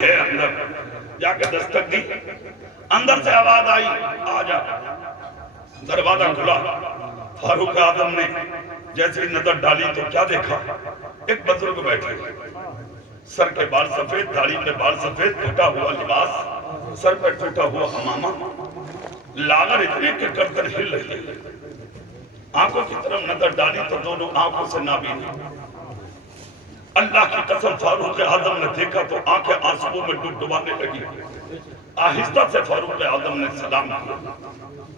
ہے اندر جا کے دستک دی، اندر سے آواز آئی آ جا، دروازہ کھلا۔ فاروق اعظم نے جیسے نظر ڈالی تو کیا دیکھا؟ ایک بزرگ بیٹھے، سر کے بال سفید، داڑھی پہ بال سفید، پھٹا ہوا لباس، سر پہ پھٹا ہوا امامہ، لاغر اتنے کہ گردن ہل رہی ہے، آنکھوں کی طرف نظر ڈالی تو دونوں آنکھوں سے نابین۔ اللہ کی قسم فاروق اعظم نے دیکھا تو آنکھیں آنسوؤں میں ڈبانے لگی۔ آہستہ سے فاروق اعظم نے سلام کیا،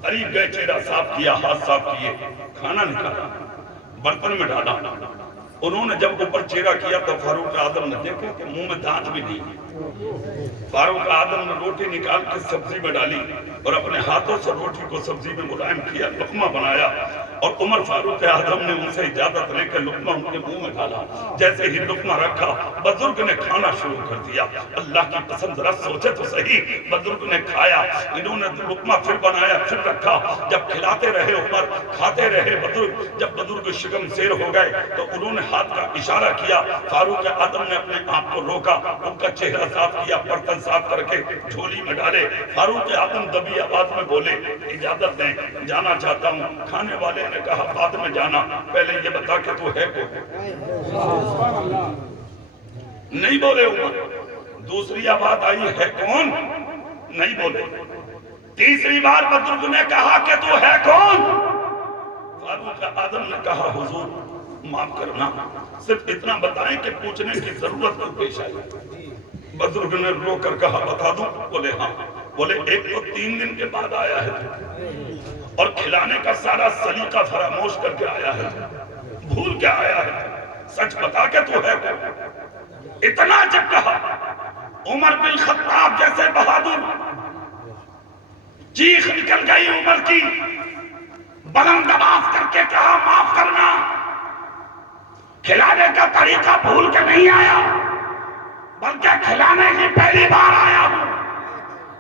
قریب گئے، چہرہ صاف کیا، ہاتھ صاف کیے، کھانا نکالا، برتن میں ڈالا۔ انہوں نے جب اوپر چہرہ کیا تو فاروق اعظم نے دیکھا کہ منہ میں دانت بھی نہیں۔ فاروق اعظم نے روٹی نکال کے سبزی میں ڈالی اور اپنے ہاتھوں سے روٹی کو سبزی میں ملائم کیا، لقمہ بنایا، اور عمر فاروق اعظم نے ان سے اجازت لے کے لقمہ ان کے منہ میں ڈالا۔ جیسے ہی لقمہ رکھا، بزرگ نے کھانا شروع کر دیا۔ اللہ کی قسم ذرا سوچے تو صحیح، بزرگ نے کھایا، انہوں نے لقمہ پھر بنایا، پھر رکھا۔ جب کھلاتے رہے عمر، کھاتے رہے بزرگ، جب بزرگ شکم سیر ہو گئے تو انہوں نے ہاتھ کا اشارہ کیا۔ فاروق اعظم نے اپنے آپ کو روکا، ان کا چہرہ صاف کیا، برتن صاف کر کے جھولی میں ڈالے۔ فاروق اعظم دبی آواز میں بولے، اجازت دیں، جانا چاہتا ہوں۔ کھانے والے نے کہا بعد میں جانا، پہلے یہ بتا کہ تو ہے کون؟ نہیں بولے عمر۔ دوسری آواز آئی، ہے کون؟ نہیں بولے۔ تیسری بار بزرگ نے کہا کہ تو ہے کون؟ فاروق اعظم نے کہا حضور معاف کرنا، صرف اتنا بتائیں کہ پوچھنے کی ضرورت کو پیش آئی۔ بزرگ نے رو کر کہا بتا دوں؟ بولے ہاں۔ بولے ایک تو 3 دن کے بعد آیا ہے اور کھلانے کا سارا سلیقہ فراموش کر کے آیا ہے، بھول کے آیا ہے، سچ بتا کہ تو ہے کون؟ اتنا جب کہا، عمر بن خطاب جیسے بہادر، چیخ نکل گئی عمر کی، بلند آواز کر کے کہا معاف کرنا، کھلانے کا طریقہ بھول کے نہیں آیا، بلکہ کھلانے کی پہلی بار آیا ہوں۔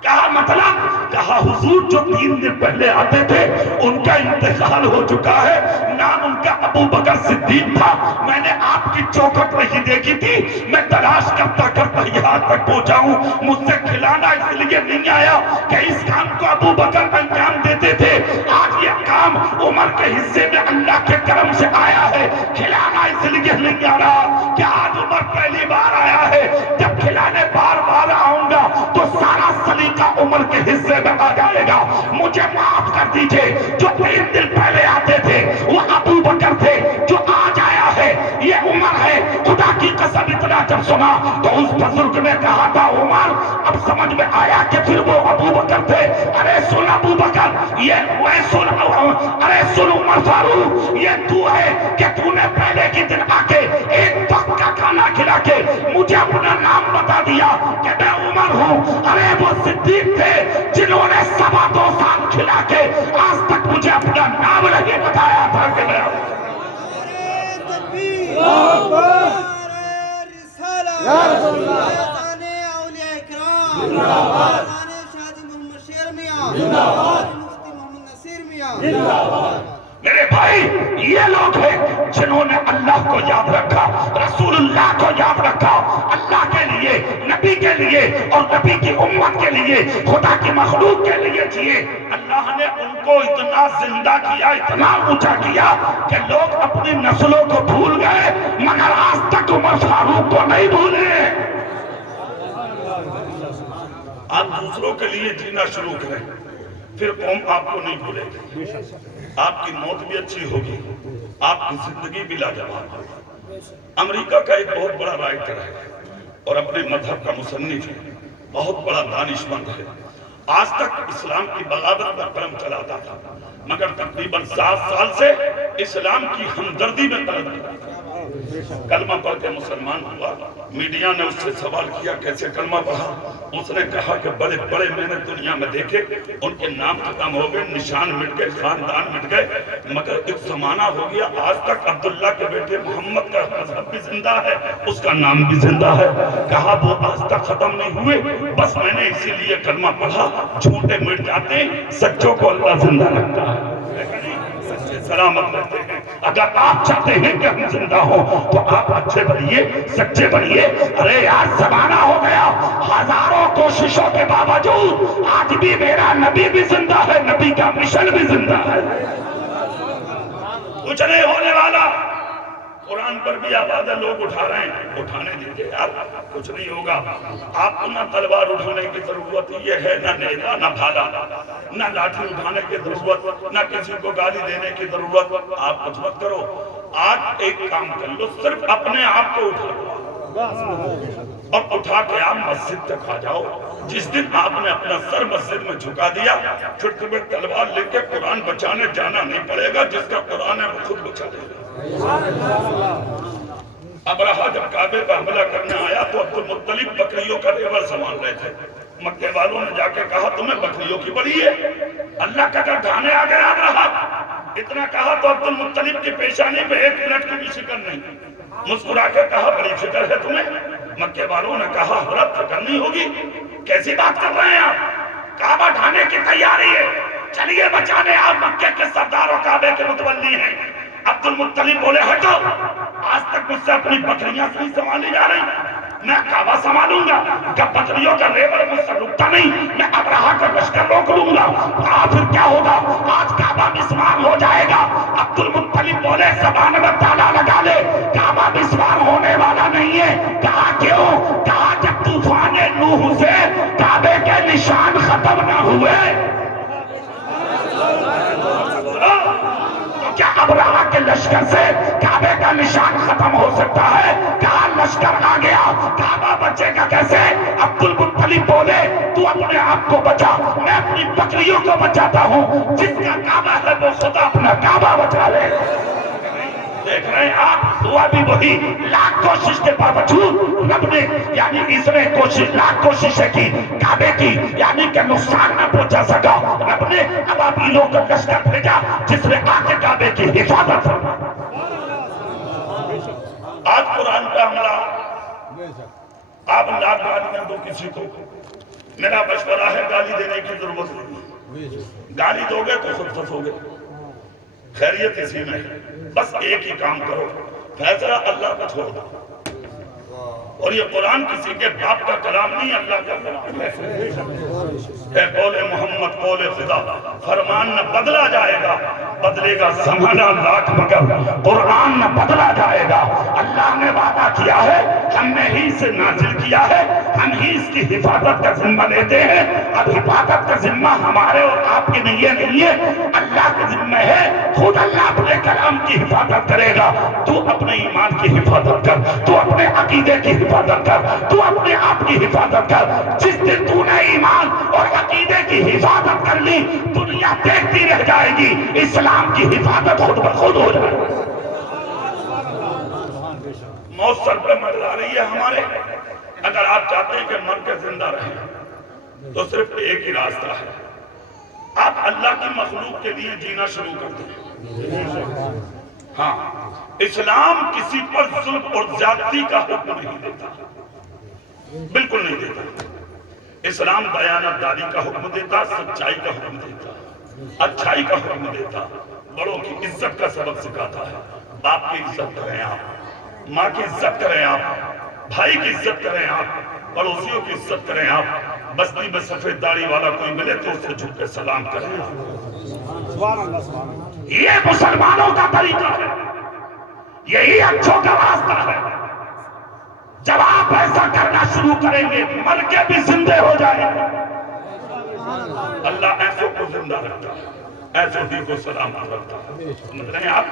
کہا مطلب؟ کہا حضور جو 3 دن پہلے آتے تھے ان کا انتقال ہو چکا ہے، نام ان کا ابو بکر صدیق تھا، میں نے آپ کی چوکھٹ نہیں دیکھی تھی، میں تلاش کرتا کرتا یہاں تک پہنچا ہوں، مجھ سے کھلانا اس لیے نہیں آیا کہ اس کام کو ابو بکر انجام دیتے تھے، آج یہ کام عمر کے حصے میں اللہ کے کرم سے آیا ہے، کھلانا اس لیے نہیں آ رہا کہ آج عمر پہلی بار آیا ہے، جب کھلانے بار بار آؤں گا تو سارا سلیقہ عمر کے حصے میں آ جائے گا، مجھے معاف کر دیجئے۔ جو 3 دن پہلے آتے تھے وہ ابو بکر تھے، جو آج آیا ہے یہ عمر ہے۔ خدا کی قسم اتنا جب سنا تو اس بزرگ نے کہا تھا عمر اب سمجھ میں آیا کہ پھر وہ ابو بکر تھے۔ ارے سن ابو بکر، یہ ارے سن عمر فاروق، یہ تو ہے کہ تو نے پہلے کی دن آ کے ایک وقت کا کھانا کھلا کے مجھے اپنا نام بتا دیا کہ میں عمر ہوں۔ ارے وہ صدیق تھے جنہوں نے 2.25 سال کھلا کے آج تک مجھے اپنا نام نہیں بتایا تھا کہ میں میرے بھائی یہ لوگ ہیں جنہوں نے اللہ کو یاد رکھا، رسول اللہ کو یاد رکھا، اللہ کے لیے، نبی کے لیے اور نبی کی امت کے لیے، خدا کی مخلوق کے لیے جیے۔ اللہ نے ان کو اتنا زندہ کیا، اتنا اونچا کیا کہ لوگ اپنی نسلوں کو بھول گئے مگر آج تک عمر فاروق کو نہیں بھولے۔ آپ دوسروں کے لیے جینا شروع کریں، پھر قوم آپ کو نہیں بھولے گی، آپ کی موت بھی اچھی ہوگی، آپ کی زندگی بھی لاجواب ہوگی۔ امریکہ کا ایک بہت بڑا رائٹر ہے اور اپنے مذہب کا مصنف ہے، بہت بڑا دانشمند ہے، آج تک اسلام کی بغاوت پر قلم چلاتا تھا مگر تقریباً 7 سال سے اسلام کی ہمدردی میں قلم چلاتا تھا۔ کلمہ پڑھ کے مسلمان ہوا، میڈیا نے اس سے سوال کیا کیسے کلمہ پڑھا؟ اس نے کہا کہ بڑے بڑے میں نے دنیا میں دیکھے، ان کے نام ختم ہو گئے، نشان مٹ گئے، خاندان مٹ گئے، مگر ایک زمانہ ہو گیا آج تک عبداللہ کے بیٹے محمد کا مذہب بھی زندہ ہے، اس کا نام بھی زندہ ہے۔ کہا وہ آج تک ختم نہیں ہوئے، بس میں نے اسی لیے کلمہ پڑھا، جھوٹے مٹ جاتے ہیں، سچوں کو اللہ زندہ رکھتا ہے، سچے سلامت رہتے ہیں۔ اگر آپ چاہتے ہیں کہ ہم زندہ ہوں تو آپ اچھے بنیے، سچے بنیے۔ ارے یار زمانہ ہو گیا، ہزاروں کوششوں کے باوجود آج بھی میرا نبی بھی زندہ ہے، نبی کا مشن بھی زندہ ہے۔ کچھ نہیں ہونے والا، قرآن پر بھی آواز ہے، لوگ اٹھا رہے ہیں، اٹھانے دیجئے یار، کچھ نہیں ہوگا۔ آپ کو نہ تلوار اٹھانے کی ضرورت یہ ہے، نہ نیزہ، نہ بھالا، نہ لاٹھی اٹھانے کی ضرورت، نہ کسی کو گالی دینے کی ضرورت۔ آپ کچھ مت کرو، آج ایک کام کر لو، صرف اپنے آپ کو اٹھا لو اور اٹھا کے آپ مسجد تک آ جاؤ۔ جس دن آپ نے اپنا سر مسجد میں جھکا دیا، پھر تمہیں تلوار لے کے قرآن بچانے جانا نہیں پڑے گا، جس کا قرآن ہے وہ خود بچا لے گا۔ ابرہہ جب کعبے پر حملہ کرنے آیا تو عبدالمطلب بکریوں کا ریوڑ سنبھال رہے تھے۔ مکے والوں نے جا کے کہا تمہیں بکریوں کی بڑی ہے، اللہ کا گھر ڈھانے آ گیا ابرہہ۔ اتنا کہا تو عبدالمطلب کی پیشانی پہ ایک منٹ کی بھی فکر نہیں، مسکرا کے کہا بڑی فکر ہے تمہیں۔ مکے والوں نے کہا حضرت فکر نہیں ہوگی، کیسی بات کر رہے ہیں آپ، کعبہ ڈھانے کی تیاری ہے، چلیے بچانے آپ مکے کے سردار و کعبے کے متولی ہیں۔ عبدالمطلب بولے ہٹو، آج تک مجھ سے اپنی بکریاں نہیں سنبھالی جا رہی، میں کعبہ سنبھالوں گا، جب بکریوں کا ریوڑ مجھ سے رکتا نہیں میں ابرہہ کا لشکر روک لوں گا، پھر کیا ہوگا، آج کعبہ مسمار ہو جائے گا۔ عبدالمطلب بولے زبان میں تالا لگا لے، کعبہ مسمار ہونے والا نہیں ہے۔ کہا کیوں؟ کہا جب طوفان نوح سے کعبے کے نشان ختم نہ ہوئے کیا ابرہہ کے لشکر سے کعبے کا نشان ختم ہو سکتا ہے؟ کہا لشکر آ گیا، کعبہ بچے گا کیسے؟ عبدالمطلب بولے تو اپنے آپ کو بچا، میں اپنی بکریوں کو بچاتا ہوں، جس کا کعبہ ہے وہ خدا اپنا کعبہ بچا لے۔ دیکھ رہے ہیں آپ، ہوا بھی وہی، لاکھ کوشش کے باوجود رب نے یعنی اس نے لاکھ کوششیں کی کعبے کی، یعنی کہ نقصان نہ پہنچا سکا۔ رب نے ابابیلوں کا لشکر بھیجا جس نے آ کے کعبے کی حفاظت فرمائی۔ آج قرآن کا حملہ آپ لاکھ گالیاں دو کسی کو، میرا مشورہ ہے گالی دینے کی ضرورت نہیں، گالی دو گے تو خود پھنسو گے، خیریت اسی میں ہے۔ بس ایک ہی کام کرو، فیصلہ اللہ کو چھوڑ دو، اور یہ قرآن کسی کے باپ کا کلام نہیں، اللہ کا کلام ہے۔ قول محمد قول خدا، فرمان نہ بدلا جائے گا، بدلے گا زمانہ لاکھ مگر قرآن نہ بدلا جائے گا۔ اللہ نے وعدہ کیا ہے، ہم نے ہی اسے نازل کیا ہے، ہم ہی اس کی حفاظت کا ذمہ لیتے ہیں۔ اب حفاظت کا ذمہ ہمارے اور آپ کے لیے نہیں ہے، اللہ کے ذمہ ہے۔ خود اللہ اپنے کلام کی حفاظت کرے گا، تو اپنے ایمان کی حفاظت کر، تو اپنے عقیدے کی حفاظت کر، تو اپنے آپ کی حفاظت کر۔ جس دن تو نے ایمان اور عقیدے کی حفاظت کر لی، دنیا دیکھتی رہ جائے گی، اسلام کی حفاظت خود بخود ہو جائے گی۔ موت سر پہ منڈلا رہی ہے ہمارے، اگر آپ چاہتے ہیں کہ مر کے زندہ رہیں تو صرف ایک ہی راستہ ہے، آپ اللہ کی مخلوق کے لیے جینا شروع کر دیں۔ ہاں، اسلام کسی پر ظلم اور زیادتی کا حکم نہیں دیتا، بالکل نہیں دیتا۔ اسلام دیانت داری کا حکم دیتا، سچائی کا حکم دیتا، اچھائی کا حکم دیتا، بڑوں کی عزت کا سبق سکھاتا ہے۔ باپ کی عزت کریں آپ، ماں کی عزت کریں آپ، بھائی کی عزت کریں آپ، پڑوسیوں کی عزت کریں آپ، بستی میں سفید داڑھی والا کوئی ملے تو اس سے جھک کے سلام کریں آپ۔ یہ مسلمانوں کا طریقہ ہے، یہی اچھوں کا راستہ ہے۔ جب آپ ایسا کرنا شروع کریں گے، مر کے بھی زندے ہو جائیں گے۔ اللہ ایسوں کو زندہ رکھتا ہے، ایسوں ہی کو سلامت رکھتا ہے۔ سمجھ رہے ہیں آپ؟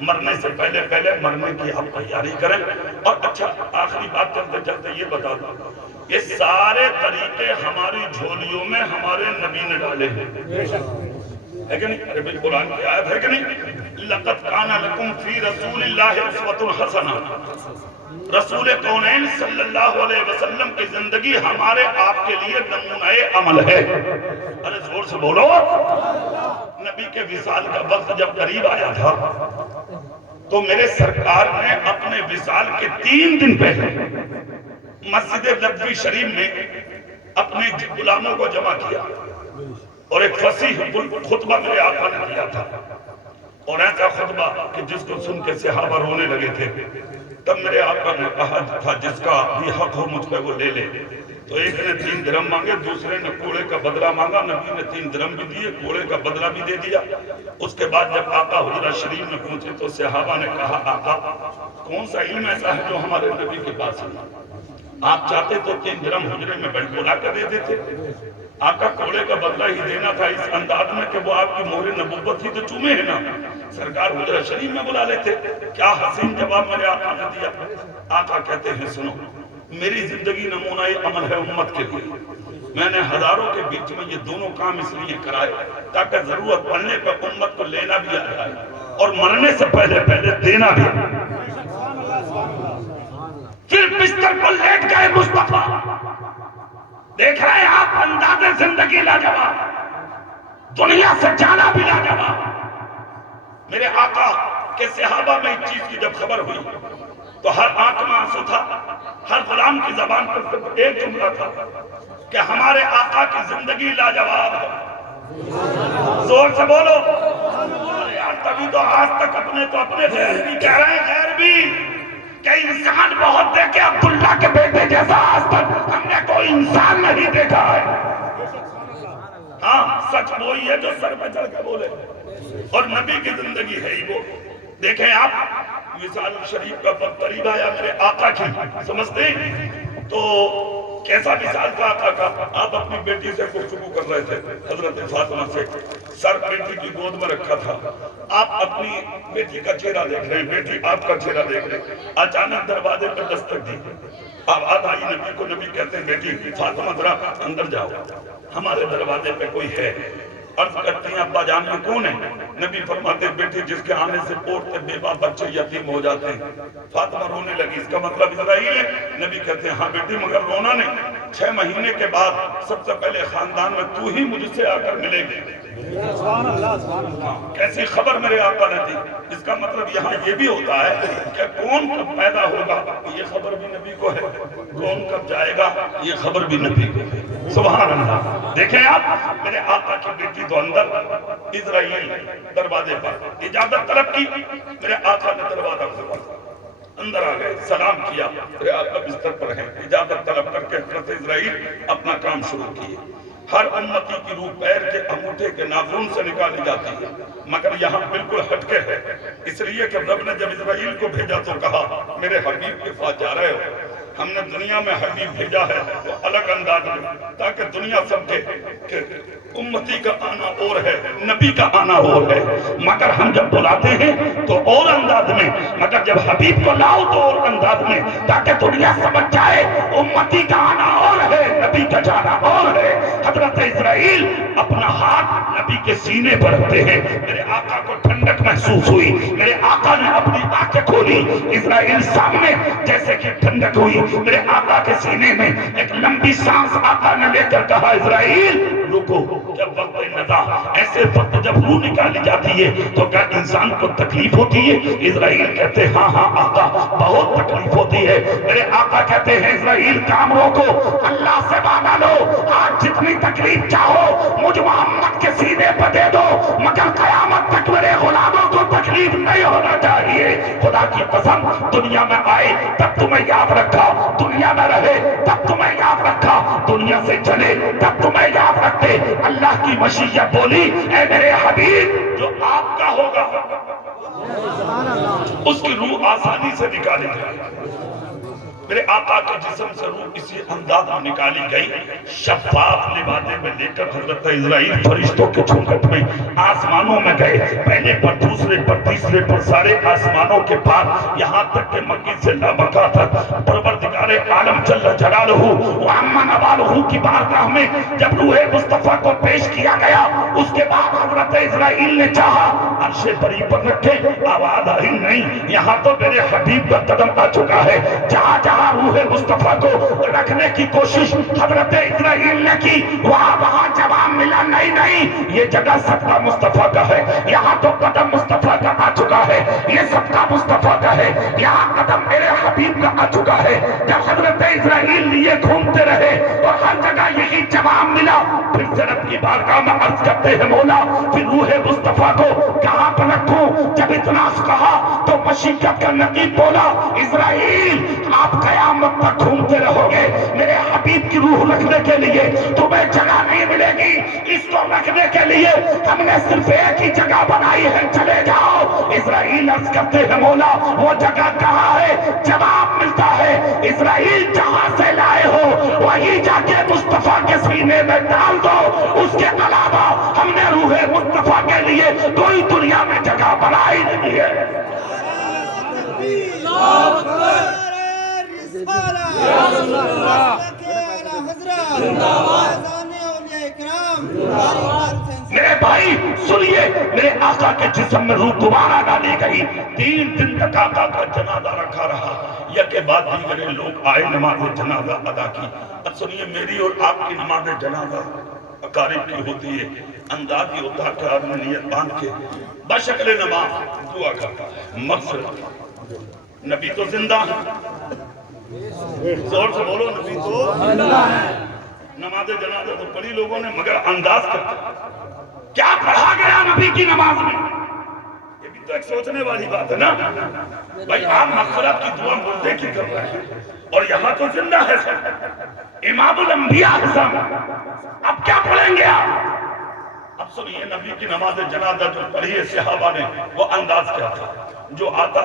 مرنے سے پہلے مرنے کی آپ تیاری کریں۔ اور اچھا آخری بات چلتے چلتے یہ بتا دوں، یہ سارے طریقے ہماری جھولیوں میں ہمارے نبی نے ڈالے ہیں، ہے کہ نہیں؟ عربی قرآن کی آیت ہے کہ نہیں؟ لَقَدْ كَانَ لَكُمْ فِي رَسُولِ اللَّهِ أُسْوَةٌ حَسَنَةٌ، رسول کونین صلی اللہ علیہ وسلم کی زندگی ہمارے آپ کے لیے نمونہ عمل ہے۔ ارے زور سے بولو۔ نبی کے وصال کا وقت جب قریب آیا تھا تو میرے سرکار نے اپنے وصال کے 3 دن پہلے مسجد نبوی شریف میں اپنے غلاموں کو جمع کیا اور ایک فصیح خطبہ میرے آقا نے دیا تھا۔ اور ایسا خطبہ کہ جس کو سن کے صحابہ رونے لگے تھے. تب میرے آقا نے کہا تھا جس کا بھی حق ہو مجھ پہ وہ لے لے. تو ایک نے 3 درہم مانگے, دوسرے نے کوڑے کا بدلہ مانگا. نبی نے 3 درہم بھی دیے, کوڑے کا بدلہ بھی دے دیا. اس کے بعد جب آقا حجرہ شریف میں پہنچے تو صحابہ نے کہا آقا کون سا علم ایسا ہے جو ہمارے نبی کے پاس ہے؟ آپ چاہتے تو 3 درہم حجرے میں بیٹھ بلا کر دے دیتے. آقا کوڑے کا بدلہ ہی دینا تھا اس انداز میں کہ وہ آپ کی مہر نبوت ہی تو چومے ہیں نا, سرکار حجرہ شریف میں بلا لیتے. کیا حسین جواب میرے آقا نے دیا. آقا کہتے ہیں سنو, میری زندگی نمونہ عمل ہے امت کے لیے. میں نے ہزاروں کے بیچ میں یہ دونوں کام اس لیے کرائے تاکہ ضرورت پڑنے پر امت کو لینا بھی آ جائے اور مرنے سے پہلے دینا بھی. پھر بستر پر لیٹ گئے مصطفیٰ, دیکھ رہے ہیں آپ انداز زندگی لاجواب, دنیا سے جانا بھی لاجواب. میرے آقا کے صحابہ میں اس چیز کی جب خبر ہوئی تو ہر آنکھ میں آنسو تھا, ہر غلام کی زبان پر صرف ایک جملہ تھا کہ ہمارے آقا کی زندگی لاجواب ہے. زور سے بولو. ارے یار تبھی تو آج تک اپنے غیر بھی کہہ رہے ہیں, غیر بھی کہ انسان بہت دیکھے, عبداللہ کے بیٹے جیسا آج تک ہم نے کوئی انسان نہیں دیکھا ہے. ہاں سچ وہی ہے جو سر پہ چڑھ کے بولے, اور نبی کی زندگی ہے ہی وہ. دیکھیں آپ وصال شریف کا وقت قریب آیا میرے آقا کی, سمجھتے ہیں تو کیسا وصال تھا آقا کا. آپ اپنی بیٹی سے گفتگو کر رہے تھے, حضرت فاطمہ سے, سر بیٹی کی گود میں رکھا تھا. آپ اپنی بیٹی کا چہرہ دیکھ رہے ہیں, بیٹی آپ کا چہرہ دیکھ رہے ہیں. اچانک دروازے پر دستک دی, آواز آئی نبی کو. نبی کہتے ہیں بیٹی فاطمہ ذرا اندر جاؤ, ہمارے دروازے پہ کوئی ہے. عرض کرتی ہیں ابا جان یہ کون ہے؟ نبی فرماتے ہیں بیٹی جس کے آنے سے عورتیں بیوہ بچے یتیم ہو جاتے ہیں. فاطمہ رونے لگی, اس کا مطلب اسرائیل ہے؟ نبی کہتے ہیں ہاں بیٹی مگر رونا نہیں, 6 مہینے کے بعد سب سے پہلے خاندان میں تو ہی مجھ سے آ کر ملے گی. سبحان اللہ, سبحان اللہ. کیسی خبر میرے آقا نے دی. اس کا مطلب یہاں یہ بھی ہوتا ہے کہ کون کب پیدا ہوگا یہ خبر بھی نبی کو ہے, کون کب جائے گا یہ خبر بھی نبی کو ہے. سبحان اللہ. دیکھیں آپ میرے آقا کی بیٹی تو اندر, اسرائیل دروازے پر اجازت طلب کی. میرے آقا نے دروازہ کھولا, اندر آ گئے, سلام کیا. میرے آقا بستر پر ہیں, اجازت طلب کر کے حضرت اسرائیل اپنا کام شروع کیے. ہر امتی کی روح پیر کے انگوٹھے کے ناخن سے نکالی جاتی ہے, مگر یہاں بالکل ہٹکے ہے. اس لیے کہ رب نے جب اسرائیل کو بھیجا تو کہا میرے حبیب کے پاس جا رہے ہو. ہم نے دنیا میں حبیب بھیجا ہے تو الگ انداز میں, تاکہ دنیا سمجھے کہ امتی کا آنا اور ہے, نبی کا آنا اور ہے. مگر ہم جب بلاتے ہیں تو اور انداز میں, مگر جب حبیب کو لاؤ تو اور انداز میں, تاکہ دنیا سمجھ جائے امتی کا آنا اور ہے, نبی کا جانا اور ہے. حضرت اسرائیل اپنا ہاتھ نبی کے سینے پر رکھتے ہیں. میرے آقا کو ٹھنڈک محسوس ہوئی, میرے آقا نے اپنی آنکھیں کھولی. اسرائیل سامنے جیسے کہ ٹھنڈک ہوئی. میرے آقا کے سینے میں ایک لمبی سانس آقا نے لے کر کہا اسرائیل رکو. جب وقت ندا, ایسے وقت جب روح نکالی جاتی ہے تو کیا انسان کو تکلیف ہوتی ہے؟ اسرائیل کہتے ہیں ہاں آقا بہت تکلیف ہوتی ہے. میرے آقا کہتے ہیں اسرائیل کام روکو, اللہ سے وعدہ لو, آج جتنی تکلیف چاہو مجھ محمد کے سینے پہ دے دو, مگر قیامت تک میرے غلاموں کو تکلیف نہیں ہونا چاہیے. خدا کی قسم دنیا میں آئے تب تمہیں یاد رکھا, دنیا میں رہے تب تمہیں یاد رکھا, دنیا سے چلے تب تمہیں یاد رکھتے. اللہ کی مشیت بولی اے میرے حبیب جو آپ کا ہوگا اس کی روح آسانی سے نکالی جائے. میرے آقا کے جسم سے روح اسی انداز میں نکالی گئی. شفاف لبادے میں لے کر حضرت اسرائیل فرشتوں کے جھنگٹ میں آسمانوں میں گئے, پہلے پر, دوسرے پر, تیسرے پر, سارے آسمانوں کے پار, یہاں تک کہ مکی سے لامکہ تک پروردگار عالم جل جلالہ وعم نوالہ کی بارگاہ میں جب روح مصطفیٰ کو پیش کیا گیا, اس کے بعد حضرت اسرائیل نے چاہا عرش بری پر رکھے, آواز آئی نہیں, یہاں تو میرے حبیب کا قدم آ چکا ہے. جہاں جہاں روح مصطفیٰ کو رکھنے کی کوشش حضرت اسرائیل نے کی وہاں جواب ملا نہیں, یہ جگہ صدقہ مصطفیٰ کا ہے, یہاں تو قدم مصطفیٰ کا آ چکا ہے, یہ صدقہ مصطفیٰ کا ہے, یہاں قدم میرے حبیب کا آ چکا ہے. جب حضرت اسرائیل لیے گھومتے رہے اور ہر جگہ یہی جواب ملا, پھر سے رب کی بارگاہ میں عرض کرتے ہیں مولا پھر روح مصطفیٰ کو کہاں پر رکھوں؟ اتنا کہا تو مشیقت کا نقیب بولا اسرائیل آپ قیامت تک گھومتے رہو گے، میرے حبیب کی روح رکھنے کے لیے تمہیں جگہ نہیں ملے گی، اس کو رکھنے کے لیے ہم نے صرف ایک ہی جگہ بنائی ہے، چلے جاؤ۔ اسرائیل عرض کرتے ہیں مولا وہ جگہ کہاں ہے؟ جواب ملتا ہے اسرائیل جہاں سے لائے ہو وہی جا کے مصطفیٰ کے سینے میں ڈال دو، اس کے علاوہ ہم نے روح مصطفیٰ کے لیے کوئی دنیا میں جگہ بنائی نہیں ہے۔ میرے بھائی سنیے، میرے آقا کے جسم میں روح دوبارہ ڈالی گئی، 3 دن تک آقا کا جنازہ رکھا رہا، یک بعد دیگر لوگ آئے نماز جنازہ ادا کی۔ اب سنیے میری اور آپ کی نماز جنازہ اقارب کی ہوتی ہے، انداز یہ ہوتا ہے کہ آدمی نیت باندھ کے بشکل نماز دعا کرتا ہے مغفرت۔ نبی تو زندہ ہے، زور سے بولو نبی تو زندہ ہے۔ نماز جنازہ تو پڑھی لوگوں نے مگر انداز کرتا کیا پڑھا گیا نبی کی نماز میں؟ یہ بھی تو ایک سوچنے والی بات ہے نا بھائی، آپ مغفرت کی دعا مردے کی کر رہے ہیں اور یہاں تو زندہ ہے سب، امام الانبیاء ہے سب، اب کیا پڑھیں گے آپ؟ اب سنیے نبی کی نماز جنازہ جو پڑھی ہے صحابہ نے، وہ انداز کیا تھا؟ جو آتا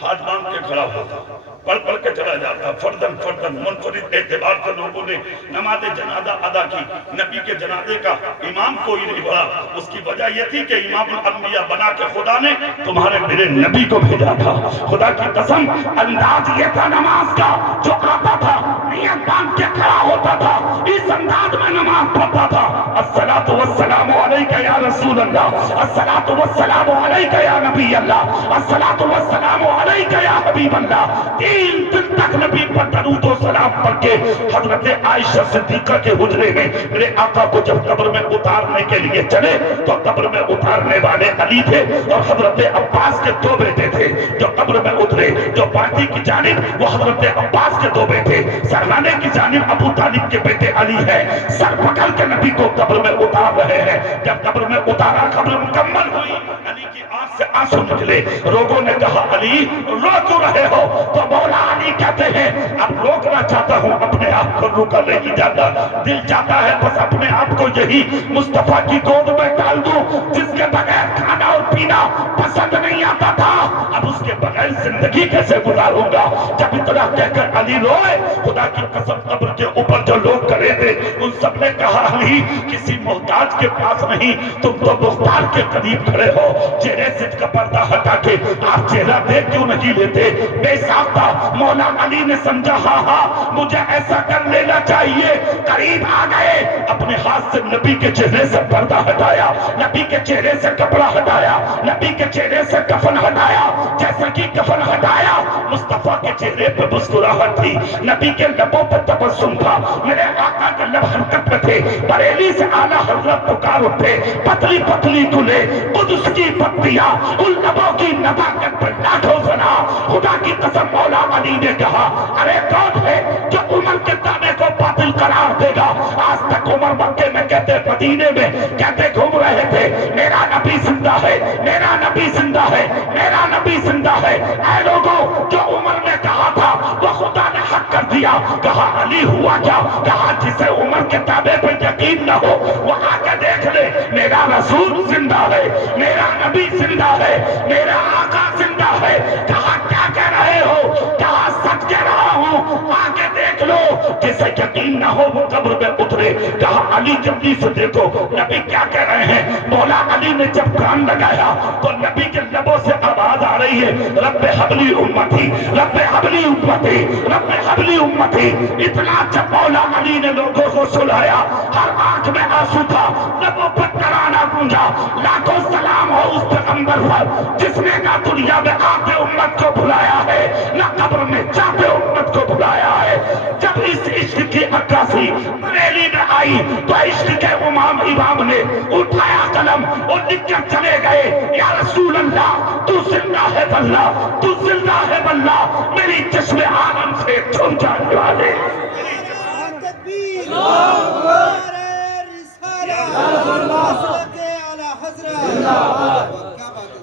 ہاتھ باندھ کے کھڑا ہوتا، پڑھ پڑھ کے چلا جاتا، فردن فردن منفرد اعتبار سے لوگوں نے نماز جنازہ ادا کی۔ نبی کے جنازے کا امام کوئی نہیں بڑھا، اس کی وجہ یہ تھی کہ امام الانبیاء بنا کے خدا نے تمہارے میرے نبی کو بھیجا تھا۔ خدا کی قسم انداز یہ تھا نماز کا، جو آتا تھا نیت باندھ کے کھڑا ہوتا تھا، اس انداز میں نماز پڑھتا تھا۔ الصلاۃ والسلام علیک یا رسول اللہ، الصلاۃ والسلام علیک یا نبی اللہ، الصلاۃ والسلام علیک یا حبیب اللہ۔ 3 دن تک نبی پر درود و سلام پڑھ کے حضرت عائشہ صدیقہ کے حجرے میں میرے آقا کو جب قبر میں اتارنے کے لیے چلے تو قبر میں اتارنے والے علی تھے اور حضرت عباس کے 2 بیٹے تھے جو قبر میں اترے، جو بازی کی جانب وہ حضرت عباس کے 2 بیٹے، سرہانے کی جانب ابو طالب کے بیٹے علی ہیں، سر پکڑ کے نبی کو قبر میں اتار رہے ہیں۔ جب قبر میں اتارا، قبر مکمل ہوئی، علی کی آنکھ سے آنسو نکلے، لوگوں نے کہا علی رو کیوں رہے ہو؟ تو مولا علی کہتے ہیں اب روکنا چاہتا ہوں، اپنے آپ کو روکا نہیں جاتا، دل چاہتا ہے بس اپنے آپ کو یہی مصطفیٰ کی گود میں ڈال دوں، جس کے بغیر کھانا اور پینا پسند نہیں آتا تھا، اب اس کے بغیر زندگی کیسے گزاروں گا؟ جب اتنا کہہ کر علی روئے، خدا کی قسم قبر کے اوپر جو لوگ کھڑے تھے ان سب نے کہا علی کسی محتاج کے پاس نہیں، تم تو مختار کے قریب کھڑے ہو، چہرے سے کا پردہ ہٹا کے آپ چہرہ دیکھ کیوں نہیں لیتے؟ بے ساختہ مولا علی نے سمجھا ہاں ہاں مجھے ایسا کر لینا چاہیے، قریب آ گئے، اپنے ہاتھ سے نبی کے چہرے سے پردہ ہٹایا، نبی کے چہرے سے کپڑا ہٹایا، نبی کے چہرے سے کفن ہٹایا، جیسا کہ کفن ہٹایا مصطفیٰ کے چہرے پہ مسکراہٹ تھی، نبی کے لبوں پہ تبسم تھا، میرے آقا کے لب حرکت میں تھے، بریلی سے اعلیٰ حضرت پکار اٹھے، پتلی پتلی گلے قدس کی پتیاں ان لبوں کی نزاکت پر لاکھوں سنا۔ خدا کی قسم مولا علی نے کہا ارے کون ہے جو عمر کے دعوے کو باطل قرار دے گا؟ آج تک عمر مکے میں کہتے، مدینے میں کہتے گھوم رہے تھے میرا نبی زندہ ہے، میرا نبی زندہ ہے، میرا نبی زندہ ہے۔ اے لوگوں جو عمر نے کہا تھا وہ خدا نے حق کر دیا۔ کہا علی ہوا کیا؟ کہا جسے عمر کے دعوے پر یقین نہ ہو وہ آ کے دیکھ لے، میرا رسول زندہ ہے، میرا نبی زندہ ہے، میرا آقا زندہ ہے۔ کہا کیا کہہ رہے ہو؟ کہا سچ کہہ رہا ہوں، آ کے دیکھ لو، جسے یقین نہ ہو وہ قبر میں اترے۔ کہا علی جلدی سے دیکھو نبی کیا کہہ رہے ہیں۔ مولا علی نے جب کان لگایا تو نبی کے لبوں سے آواز آ رہی ہے رب حبلی امتی، رب حبلی امتی، رب حبلی امتی۔ اتنا جب مولا علی نے لوگوں کو سلایا ہر آنکھ میں آنسو تھا، لبوں پر ترانہ گونجا، لاکھوں سلام ہو اس پیغمبر پر جس نے نہ دنیا میں آتے امت کو بھلایا ہے نہ قبر میں جاتے امت کو بھلایا ہے۔ جب اس عشق کی عکاسی بریلی میں آئی تو عشق کے امام نے اٹھایا قلم اور لکھ کر چلے گئے یا رسول اللہ تو زندہ ہے واللہ، تو زندہ ہے واللہ، میری چشم عالم سے چھن جانے والے۔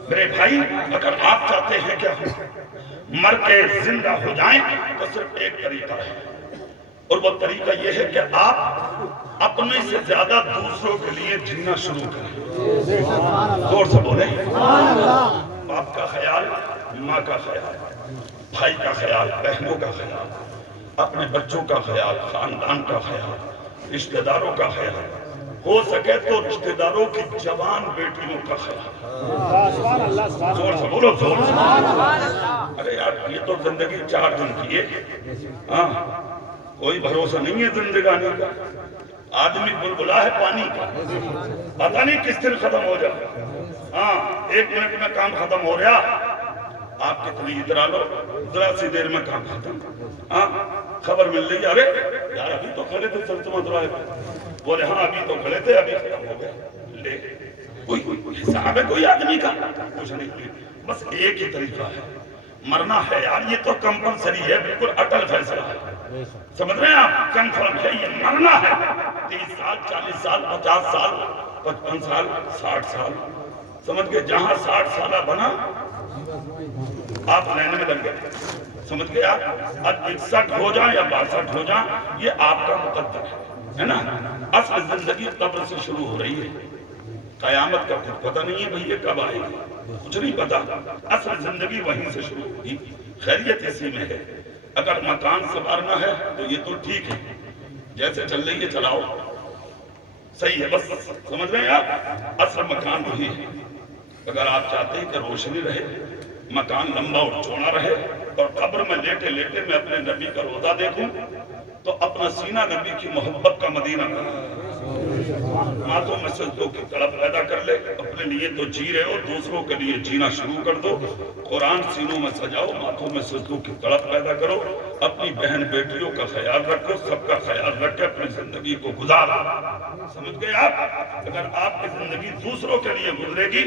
میرے بھائی چاہتے ہیں کہ ہم مر کے زندہ ہو جائیں تو صرف ایک طریقہ ہے، اور وہ طریقہ یہ ہے کہ آپ اپنے سے زیادہ دوسروں کے لیے جینا شروع کریں۔ زور سے بولیں، باپ کا خیال، ماں کا خیال، بھائی کا خیال، بہنوں کا خیال، اپنے بچوں کا خیال، خاندان کا خیال، رشتہ داروں کا خیال، ہو سکے تو رشتہ داروں کی جوان بیٹیوں کا خیال۔ زور سے بولو، زور سے۔ ارے یار یہ تو زندگی 4 دن کی ہے، ہاں کوئی بھروسہ نہیں ہے زندگانی کا۔ آدمی بلبلا ہے پانی کا، پتہ نہیں کس دن ختم ہو جائے۔ ہاں 1 منٹ میں کام ختم ہو رہا، آپ کتنی ادرا لو، ذرا سی دیر میں کام ختم۔ ہاں خبر مل رہی ہے، ارے یار ابھی تو کھڑے تھے سلطمت رائے پہ، بولے ہاں ابھی تو کھڑے تھے ابھی ختم ہو گئے۔ لے کوئی حساب ہے کوئی آدمی کا؟ کچھ نہیں، بس ایک ہی طریقہ ہے، مرنا ہے یار، یہ تو کمپلسری ہے، بالکل اٹل فیصلہ ہے، سمجھ رہے ہیں آپ؟ کنفرم ہے، یہ مرنا ہے۔ 30 سال 40 سال 50 سال 55 سال 60 سال، سمجھ گئے؟ جہاں 60 سالہ بنا آپ لینے میں لگ گئے، سمجھ گئے آپ؟ اب 61 ہو جائیں یا 62 ہو جائیں، یہ آپ کا مقدر ہے نا؟ اصل زندگی قبر سے شروع ہو رہی ہے، قیامت کا کچھ پتہ نہیں ہے بھئی یہ کب آئے گی، کچھ نہیں پتہ، اصل زندگی وہیں سے شروع ہوگی۔ خیریت اسی میں ہے، اگر مکان سنوارنا ہے تو یہ تو ٹھیک ہے، جیسے چل رہی ہے چلاؤ، صحیح ہے، بس سمجھ رہے ہیں آپ؟ اصل مکان وہی ہے۔ اگر آپ چاہتے ہیں کہ روشنی رہے، مکان لمبا اور چوڑا رہے، اور قبر میں لیٹے لیٹے میں اپنے نبی کا روضہ دیکھوں، تو اپنا سینہ نبی کی محبت کا مدینہ ماتوں میں سجدوں کی طلب پیدا کر لے۔ اپنے لیے تو جی رہے ہو، دوسروں کے لیے جینا شروع کر دو، قرآن سینوں میں سجاؤ، ماتوں میں سجدوں کی طلب پیدا کرو، اپنی بہن بیٹیوں کا خیال رکھو، سب کا خیال رکھ کے اپنی زندگی کو گزارو، سمجھ گئے آپ؟ اگر آپ کی زندگی دوسروں کے لیے گزرے گی،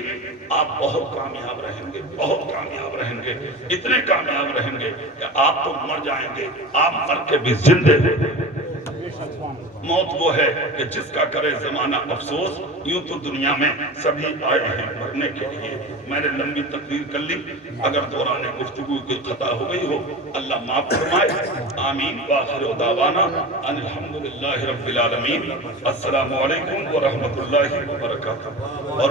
آپ بہت کامیاب رہیں گے، بہت کامیاب رہیں گے، اتنے کامیاب رہیں گے کہ آپ تو مر جائیں گے، آپ مر کے بھی زندے ہیں۔ موت وہ ہے کہ جس کا کرے زمانہ افسوس، یوں تو دنیا میں سبھی آئے ہیں مرنے کے لیے۔ میں نے لمبی تقریر کر لی، اگر دوران گفتگو کی خطا ہو گئی ہو اللہ معاف فرمائے، آمین۔ وآخر دعوانا ان الحمدللہ رب العالمین۔ السلام علیکم ورحمۃ اللہ وبرکاتہ۔ اور